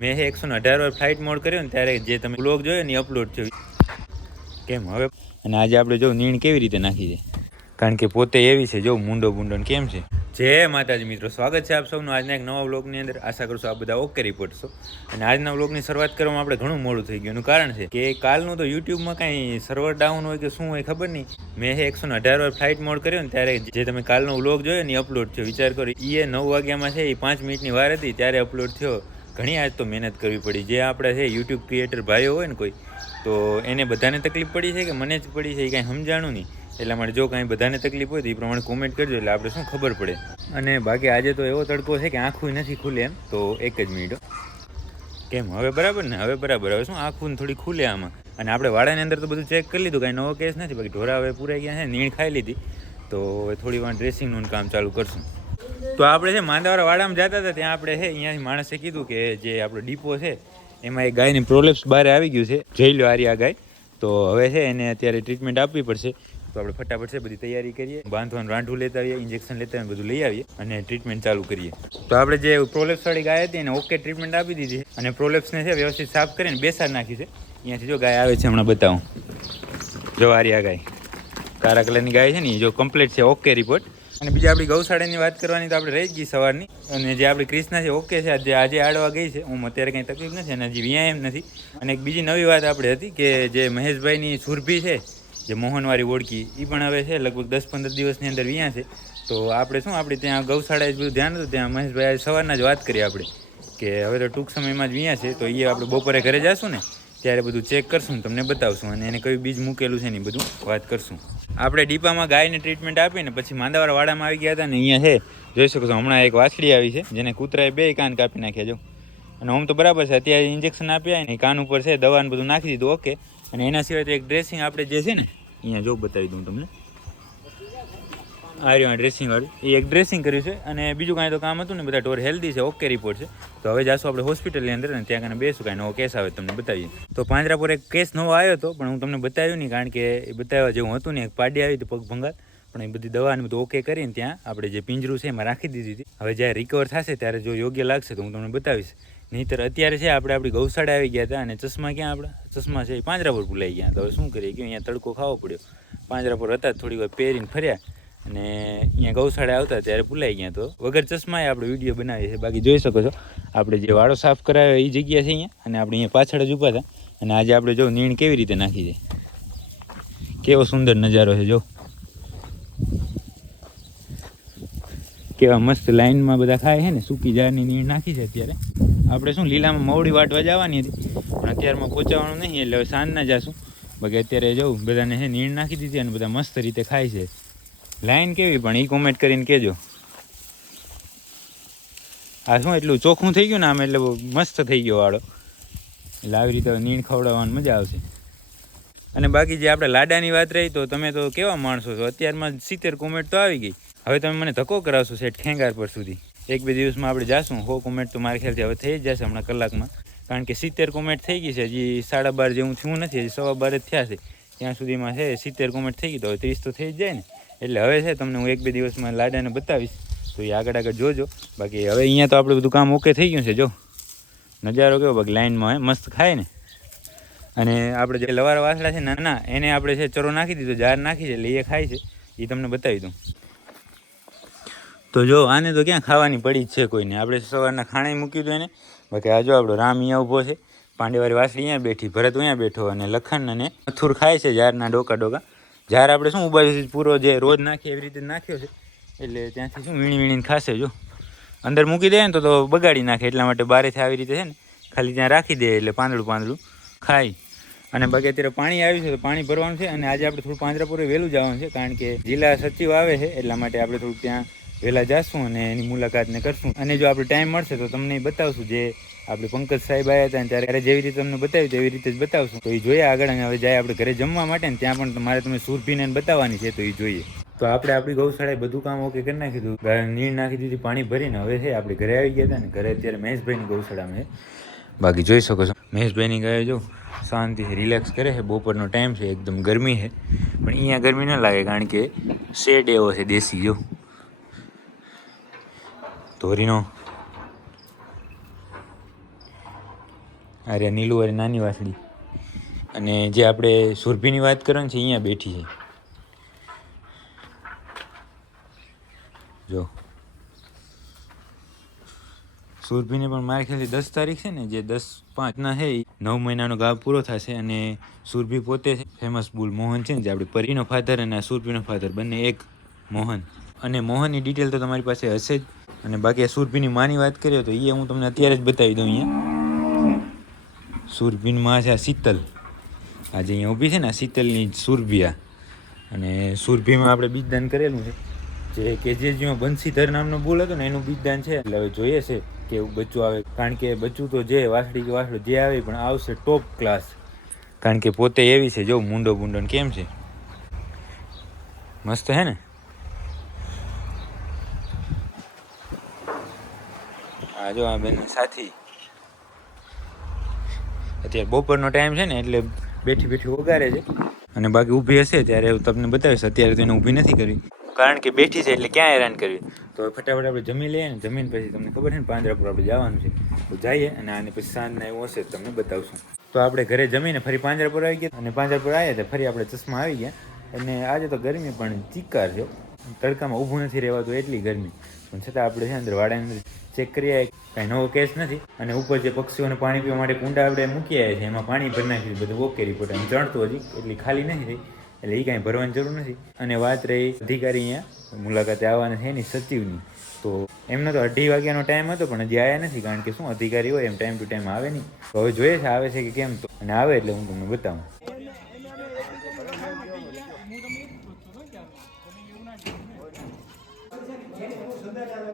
મેં એકસો ને અઢાર વાર ફ્લાઇટ મોડ કર્યો ને ત્યારે જે તમે બ્લોગ જોયો ને અપલોડ થયો. કેમ હવે? અને આજે આપણે જો નીણ કેવી રીતે નાખી છે? કારણ કે પોતે એવી છે, જો મુંડો બુંડો કેમ છે? જય માતાજી મિત્રો, સ્વાગત છે આપ સૌનું આજના એક નવા બ્લોગની અંદર. આશા કરું છું આપ બધા ઓકે રિપોર્ટ છો. અને આજના બ્લોગની શરૂઆત કરવામાં આપણે ઘણું મોડું થઈ ગયું. એનું કારણ છે કે કાલનું તો યુટ્યુબમાં કાંઈ સર્વર ડાઉન હોય કે શું હોય ખબર નહીં. મેં એકસો ને અઢાર વાર ફ્લાઇટ મોડ કર્યો ને ત્યારે જે તમે કાલનો વ્લોગ જોયો ને અપલોડ થયો. વિચાર કરો એ નવ વાગ્યામાં છે એ પાંચ મિનિટની વાર હતી, ત્યારે અપલોડ થયો. ઘણી આજ તો મહેનત કરવી પડી. જે આપણે છે યુટ્યુબ ક્રિએટર ભાઈઓ હોય ને કોઈ, તો એને બધાને તકલીફ પડી છે કે મને જ પડી છે એ કાંઈ સમજાણું નહીં. એટલા માટે જો કાંઈ બધાને તકલીફ હોય તો એ પ્રમાણે કોમેન્ટ કરજો. એટલે આપણે શું ખબર પડે. અને બાકી આજે તો એવો તડકો છે કે આંખું નથી ખુલે એમ, તો એક જ મિનિટ કેમ? હવે બરાબર ને? હવે બરાબર. હવે શું આંખું થોડી ખુલે આમાં? અને આપણે વાડાની અંદર તો બધું ચેક કરી લીધું. કાંઈ નવો કેસ નથી. બાકી ઢોરા હવે પૂરાઈ ગયા છે. નીણ ખાઈ લીધી. તો થોડી વાર ડ્રેસિંગનું કામ ચાલુ કરશું. તો આપણે છે માંદાવાળા વાડામાં જતા હતા, ત્યાં આપણે છે અહીંયાથી માણસે કીધું કે જે આપણો ડીપો છે, એમાં એ ગાયની પ્રોલેપ્સ બહાર આવી ગયું છે, જઈ લો આરી આ ગાય. તો હવે છે એને અત્યારે ટ્રીટમેન્ટ આપવી પડશે. તો આપણે ફટાફટ છે બધી તૈયારી કરીએ. બાંધવાનું રાંઠું લેતા આવીએ ઇન્જેક્શન લેતા આવીએ, બધું લઈ આવીએ અને ટ્રીટમેન્ટ ચાલુ કરીએ. તો આપણે જે પ્રોલેપ્સ વાળી ગાય હતી એને ઓકે ટ્રીટમેન્ટ આપી દીધી અને પ્રોલેપ્સને છે વ્યવસ્થિત સાફ કરીને બેસાડ નાખી છે. અહીંયાથી જો ગાય આવે છે, હમણાં બતાવું. જો આરી આ ગાય. કારા કલરની ગાય છે ને જો કમ્પ્લીટ છે ઓકે રિપોર્ટ અને બીજી આપણી ગૌશાળાની વાત કરવાની તો આપણે રહી જ ગઈ સવારની. અને જે આપણી ક્રિષ્ના છે, ઓકે છે, આજે આજે આડવા ગઈ છે. હું અત્યારે કંઈ તકલીફ નથી અને હજી વ્યાયામ એમ નથી. અને એક બીજી નવી વાત આપણે હતી કે જે મહેશભાઈની સુરભી છે, જે મોહનવાળી ઓળખી એ પણ હવે છે, લગભગ દસ પંદર દિવસની અંદર વ્યાં છે. તો આપણે શું, આપણે ત્યાં ગૌશાળાએ જ બધું ધ્યાન હતું, ત્યાં મહેશભાઈ આજે સવારના જ વાત કરી આપણે, કે હવે તો ટૂંક સમયમાં જ વ્યાં છે, તો એ આપણે બપોરે ઘરે જશું ને? ત્યારે બધું ચેક કરશું તમને બતાવશું અને એને કયું બીજ મૂકેલું છે ને બધું વાત કરશું. આપણે ડીપામાં ગાયને ટ્રીટમેન્ટ આપીને પછી માંદાવાળા વાડામાં આવી ગયા હતા ને અહીંયા છે. જોઈ શકો છો, હમણાં એક વાછડી આવી છે, જેને કૂતરાએ બે કાન કાપી નાખ્યા જો. અને આમ તો બરાબર છે, અત્યારે ઇન્જેક્શન આપ્યા ને, કાન ઉપર છે દવાનું બધું નાખી દીધું ઓકે અને એના સિવાય તો એક ડ્રેસિંગ આપણે જે છે ને, અહીંયા જો બતાવી દઉં તમને. આ રહ્યું ડ્રેસિંગવાળું એ એક ડ્રેસિંગ કર્યું છે, અને બીજું કાંઈ તો કામ હતું ને, બધા ટોર હેલ્ધી છે ઓકે રિપોર્ટ છે. તો હવે જાશું આપણે હોસ્પિટલની અંદર ને ત્યાં કને બેસું, કાંઈ નવો કેસ આવે તમને બતાવીએ. તો પાંજરાપુર એક કેસ નવો આવ્યો હતો, પણ હું તમને બતાવ્યું નહીં, કારણ કે એ બતાવવા જેવું હતું ને એક પાડી આવી હતી પગ ભંગાર, પણ એ બધી દવાને બધું ઓકે કરીને ત્યાં આપણે જે પિંજરું છે એમાં રાખી દીધી હતી. હવે જ્યારે રિકવર થશે ત્યારે જો યોગ્ય લાગશે તો હું તમને બતાવીશ. નહીંતર અત્યારે છે આપણે આપણી ગૌશાળા આવી ગયા હતા અને ચશ્મા ક્યાં આપણા? ચશ્મા છે એ પાંજરાપુર ભૂલાઈ ગયા તો હવે શું કરીએ? કે અહીંયા તડકો ખાવો પડ્યો. પાંજરાપુર હતા થોડી વાર પહેરીને ફર્યા. અને અહીંયા ગૌશાળા આવતા ત્યારે ભૂલાઈ ગયા તો. વગર ચશ્માએ આપણે વીડિયો બનાવીએ છીએ. બાકી જોઈ શકો છો, આપણે જે વાળો સાફ કરાવ્યો એ જગ્યા છે અહીંયા. અને આપણે અહીંયા પાછળ જ ઊભા હતા અને આજે આપણે જો નીણ કેવી રીતે નાખી છે. કેવો સુંદર નજારો છે, જો. કેવા મસ્ત લાઈનમાં બધા ખાય છે ને, સૂકી જારની નીણ નાખી છે અત્યારે. આપણે શું, લીલામાં મવડી વાટવા જવાની હતી. પણ અત્યારમાં પહોંચાવાનું નહીં, એટલે હવે સાંજના જાશું. બાકી અત્યારે જવું બધાને છે નીણ નાખી દીધી અને બધા મસ્ત રીતે ખાય છે. લાઈન કેવી? પણ એ કોમેન્ટ કરીને કહેજો આ શું એટલું ચોખ્ખું થઈ ગયું ને આમ એટલે મસ્ત થઈ ગયો વાળો. એટલે આવી રીતે નીણ ખવડાવવાની મજા આવશે. અને બાકી જે આપણે લાડાની વાત રહી તો તમે તો કેવા માણસો છો? અત્યારમાં સિત્તેર કોમેન્ટ તો આવી ગઈ. હવે તમે મને ધક્કો કરાવશો સેઠ ખેંગાર પર સુધી. એક બે દિવસમાં આપણે જાશું. હો કોમેન્ટ તો મારા ખ્યાલથી હવે થઈ જ જશે હમણાં કલાકમાં. કારણ કે સિત્તેર કોમેન્ટ થઈ ગઈ છે. હજી સાડા બાર જેવું થયું નથી. હજી સવા બાર જ થયા છે. ત્યાં સુધીમાં છે સિત્તેર કોમેન્ટ થઈ ગઈ તો હવે ત્રીસ તો થઈ જ જાય ને. એટલે હવે છે, તમને હું એક બે દિવસમાં લાડાને બતાવીશ. તો એ આગળ આગળ જોજો. બાકી હવે અહીંયા તો આપણું બધું કામ ઓકે થઈ ગયું છે, જો. નજારો કેવો, બાકી લાઇનમાં મસ્ત ખાય ને. અને આપણે જે લવારા વાસડા છે, નાના, એને આપણે છે, ચરો નાખી દીધો, જાર નાખી છે, એટલે એ ખાય છે. એ તમને બતાવી દઉં. તો જો, આને તો ક્યાં ખાવાની પડી જ છે કોઈને. આપણે સવારના ખાણે મૂક્યું હતું એને. બાકી આજો આપણો રામ અહીંયા ઊભો છે. પાંડેવારી વાસળી અહીંયા બેઠી, ભરત અહીંયા બેઠો અને લખન અને મથુર ખાય છે, જારના ડોકા ડોકા. જાર આપણે શું ઊભા પૂરો જે રોજ નાખીએ એવી રીતે નાખ્યો છે, એટલે ત્યાંથી શું વીણી વીણીને ખાશે જો. અંદર મૂકી દે ને તો તો બગાડી નાખે, એટલા માટે બારેથી આવી રીતે છે ને, ખાલી ત્યાં રાખી દે એટલે પાંદડું પાંદડું ખાય. અને બાકી અત્યારે પાણી આવ્યું છે તો પાણી ભરવાનું છે અને આજે આપણે થોડું પાંજરાપુરે વહેલું જવાનું છે, કારણ કે જિલ્લા સચિવ આવે છે, એટલા માટે આપણે થોડુંક ત્યાં વહેલા જાશું અને એની મુલાકાતને કરશું. અને જો આપણે ટાઈમ મળશે તો તમને બતાવશું જે આપણે પંકજ સાહેબ આવ્યા હતા ત્યારે જેવી રીતે તમને બતાવ્યું તેવી રીતે જ બતાવશું. તો એ જોઈએ આગળ અને હવે જાય આપણે ઘરે જમવા માટે ને ત્યાં પણ મારે તમે સુરભીને બતાવવાની છે તો એ જોઈએ. તો આપણે આપણી ગૌશાળાએ બધું કામ ઓકે કરી નાખી દીધું નીર નાખી દીધી, પાણી ભરીને હવે છે આપણે ઘરે આવી ગયા હતા ને ઘરે અત્યારે મહેશભાઈની ગૌશાળામાં બાકી જોઈ શકો છો. મહેશભાઈની ગાય જો શાંતિ રિલેક્સ કરે છે. બપોરનો ટાઈમ છે, એકદમ ગરમી છે. પણ અહીંયા ગરમી ન લાગે કારણ કે શેડ એવો છે દેશી, જો. ધોરીનો. અરે, નીલું અરે નાની વાસળી. અને જે આપણે સુરભીની વાત કરવાની છે, અહીંયા બેઠી છે. જો. સુરભીને પણ મારે ખ્યાલથી દસ તારીખ છે ને, જે દસ પાંચના છે નવ મહિનાનો ગાવ પૂરો થશે અને સુરભી પોતે ફેમસ બુલ મોહન છે ને, જે આપણે પરીનો ફાધર અને સુરભીનો ફાધર બંને એક મોહન. અને મોહનની ડિટેલ તો તમારી પાસે હશે જ. અને બાકી સુરભીની માની વાત કરીએ તો એ હું તમને અત્યારે જ બતાવી દઉં અહીંયા. સુરભીની માં છે આ શીતલ. આજે અહીંયા ઊભી છે ને, આ શીતલની સુરભિયા. અને સુરભીમાં આપણે બીજદાન કરેલું છે. જે કેજીએચમાં બંસીધર નામનો બુલ હતો ને, એનું બીજદાન છે. એટલે હવે જોઈએ છે કે એવું બચ્ચું આવે. કારણ કે બચ્ચું તો જે વાસડી કે વાસળું જે આવે પણ આવશે ટોપ ક્લાસ કારણ કે પોતે એવી છે, જો મુંડો બુંડો કેમ છે? મસ્ત હે ને? જો આ બેન સાથી. અત્યારે બપોરનો ટાઈમ છે ને, એટલે બેઠી બેઠી વગાડે છે. અને બાકી ઊભી હશે ત્યારે હું તમને બતાવીશ, અત્યારે તો એને ઊભી નથી કરવી કારણ કે બેઠી છે એટલે ક્યાં હેરાન કરવી? તો ફટાફટ આપણે જમી લઈએ ને, જમીન પછી તમને ખબર છે ને, પાંજરાપુર આપણે જવાનું છે. તો જઈએ અને આને પછી સાંજના એવું હશે તમને બતાવશું. તો આપણે ઘરે જમીને ફરી પાંજરાપુર આવી ગયા. અને પાંજરાપુર આવ્યા તો ફરી આપણે ચશ્મા આવી ગયા. અને આજે તો ગરમી પણ ચીકાર છે. તડકામાં ઊભું નથી રહેવાતું એટલી ગરમી. પણ છતાં આપણે છે અંદર વાડાની ચેક કરીએ, કાંઈ નવો કેસ નથી. અને ઉપર જે પક્ષીઓને પાણી પીવા માટે કુંડા આપણે મૂકી આવ્યા છે, એમાં પાણી ભરી નાખ્યું બધું ઓકે રિપોર્ટ એમ ચણતું હજી, એટલી ખાલી નથી થઈ. એટલે એ કાંઈ ભરવાની જરૂર નથી. અને વાત રહી અધિકારી અહીંયા, મુલાકાતે આવવાના છે એની સચિવની. તો એમનો તો અઢી વાગ્યાનો ટાઈમ હતો, પણ હજી આવ્યા નથી, કારણ કે શું અધિકારી હોય, એમ ટાઈમ ટુ ટાઈમ આવે નહીં. તો હવે જોઈએ છે, આવે છે કે કેમ તો. અને આવે એટલે હું તમને બતાવું. સંદાજ આવે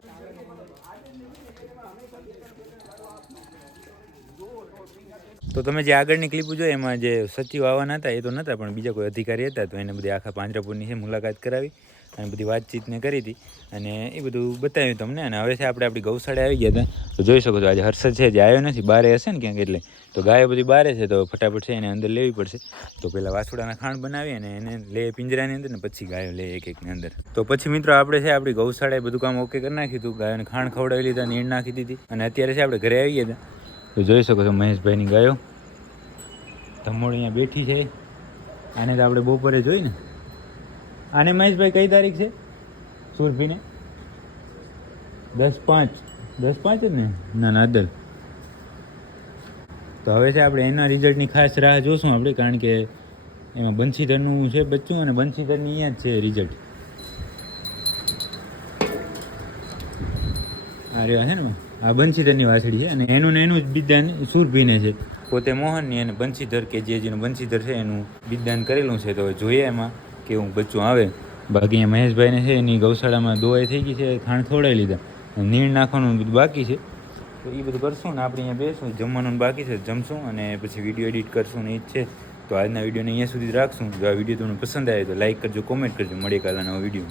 તો તમે જે આગળની ક્લિપ જોઈ, એમાં જે સચિવ આવવાના હતા, એ તો નહોતા પણ બીજા કોઈ અધિકારી હતા, તો એને બધી આખા પાંજરાપુરની છે મુલાકાત કરાવી અને બધી વાતચીત ને કરી હતી. અને એ બધું બતાવ્યું તમને. અને હવે છે આપણે આપણી ગૌશાળા આવી ગયા હતા. તો જોઈ શકો છો, આજે હર્ષદ છે, જે આવ્યો નથી, બારે હશે ને ક્યાંક એટલે. તો ગાયો બધી બારે છે, તો ફટાફટ છે એને અંદર લેવી પડશે. તો પહેલાં વાછોડાના ખાંડ બનાવી અને એને લે પિંજરાની અંદર ને પછી ગાયો લે એક એકની અંદર. તો પછી મિત્રો આપણે છે, આપણી ગૌશાળાએ બધું કામ ઓકે કરી નાખ્યું હતું. ગાયોને ખાંડ ખવડાવી લીધા, નીણ નાખી દીધી. અને અત્યારે છે, આપણે ઘરે આવી ગયા હતા. તો જોઈ શકો છો મહેશભાઈની ગાયો. ધમોડ અહીંયા બેઠી છે. આને તો આપણે બપોરે જોઈ ને આને મહેશભાઈ કઈ તારીખ છે? સુરભીને? દસ પાંચ. દસ પાંચ જ ને? ના ના અદલ તો હવે છે આપણે એના રિઝલ્ટની ખાસ રાહ જોશું આપણે, કારણ કે એમાં બંસીધરનું છે બચ્ચું અને બંસીધરની અહીંયા જ છે રિઝલ્ટ. આ રહ્યા છે ને? આ બંસીધરની વાછડી છે અને એનું ને એનું જ બિદાન સુરભીને છે. પોતે મોહનની અને બંસીધર કે જે જેનું બંસીધર છે એનું બિદાન કરેલું છે તો જોઈએ એમાં કેવું બચ્ચું આવે. બાકી અહીંયા મહેશભાઈને છે એની ગૌશાળામાં દોવાઈ થઈ ગઈ છે ખાણ થોડાઈ લીધા. નીણ નાખવાનું બધું બાકી છે. તો એ બધું કરશું ને આપણે અહીંયા બેસું, જમવાનું બાકી છે, જમશું અને પછી વીડિયો એડિટ કરશું ને એ જ છે. તો આજના વિડીયોને અહીંયા સુધી રાખશું. જો આ વીડિયો તમને પસંદ આવે તો લાઇક કરજો, કોમેન્ટ કરજો. મળીએ કાલના વીડિયો